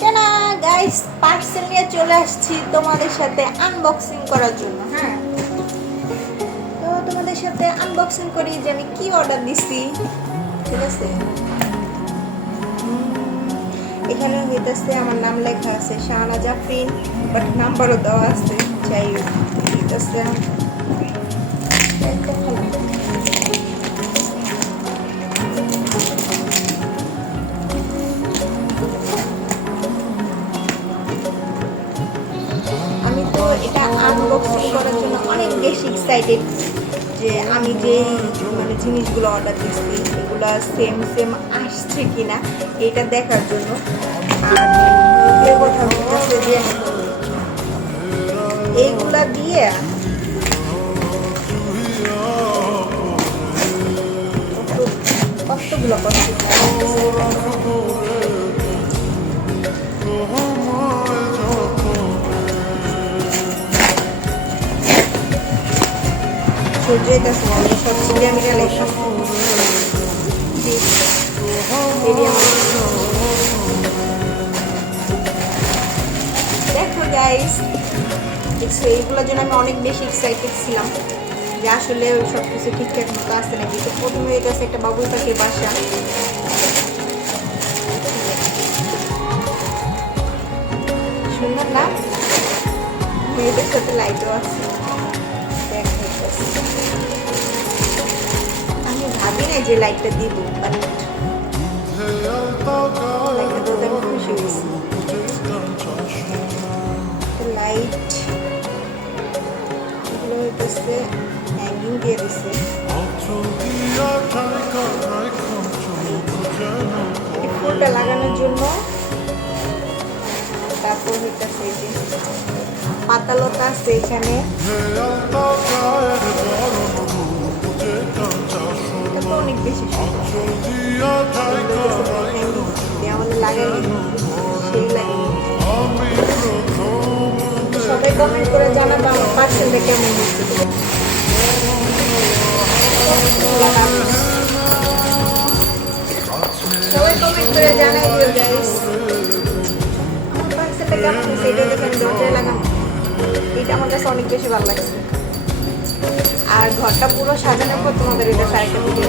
টানা guys parcel নিয়ে চলে আসছি তোমাদের সাথে আনবক্সিং করার জন্য হ্যাঁ? তো তোমাদের সাথে আনবক্সিং করি, যে আমি কি অর্ডার দিছি, ঠিক আছে? এখানে হইতেছে আমার নাম লেখা আছে শাহানা জাফরিন বাট নাম্বারও দেওয়া আছে, যাই হইতেছে বেশি এক্সাইটেড যে আমি যে মানে জিনিসগুলো অর্ডার দিচ্ছি এগুলো সেম সেম আসছে কি না এটা দেখার জন্য। এইগুলা দিয়ে কতগুলো কষ্ট সব দেখো গাইস দেখছ এইগুলোর জন্য আমি অনেক বেশি এক্সাইটেড ছিলাম যে আসলে সব কিছু ঠিকঠাক মতো আসছে নাকি। তো প্রথমে এটা হচ্ছে একটা বাবুল পাখির বাসা। সুন্দর না? মেয়েদের সাথে লাইটও আছে। আমি ভাবি না যে লাইটটা দিব লাইট এগুলো হইতেছে হ্যাঙ্গিং দিয়ে দিছে। ফুলটা লাগানোর জন্য তারপর পাতালতা আছে এখানে। অনেক বেশি জানাই দিও গাইস আমার পার্সেলটা কেমন হচ্ছে। এটা দেখে দরজায় লাগাম এটা আমার কাছে অনেক বেশি ভালো লাগছে। আর ঘরটা পুরো সাজানোর পর তোমাদের এটা আরেকটা ভিডিও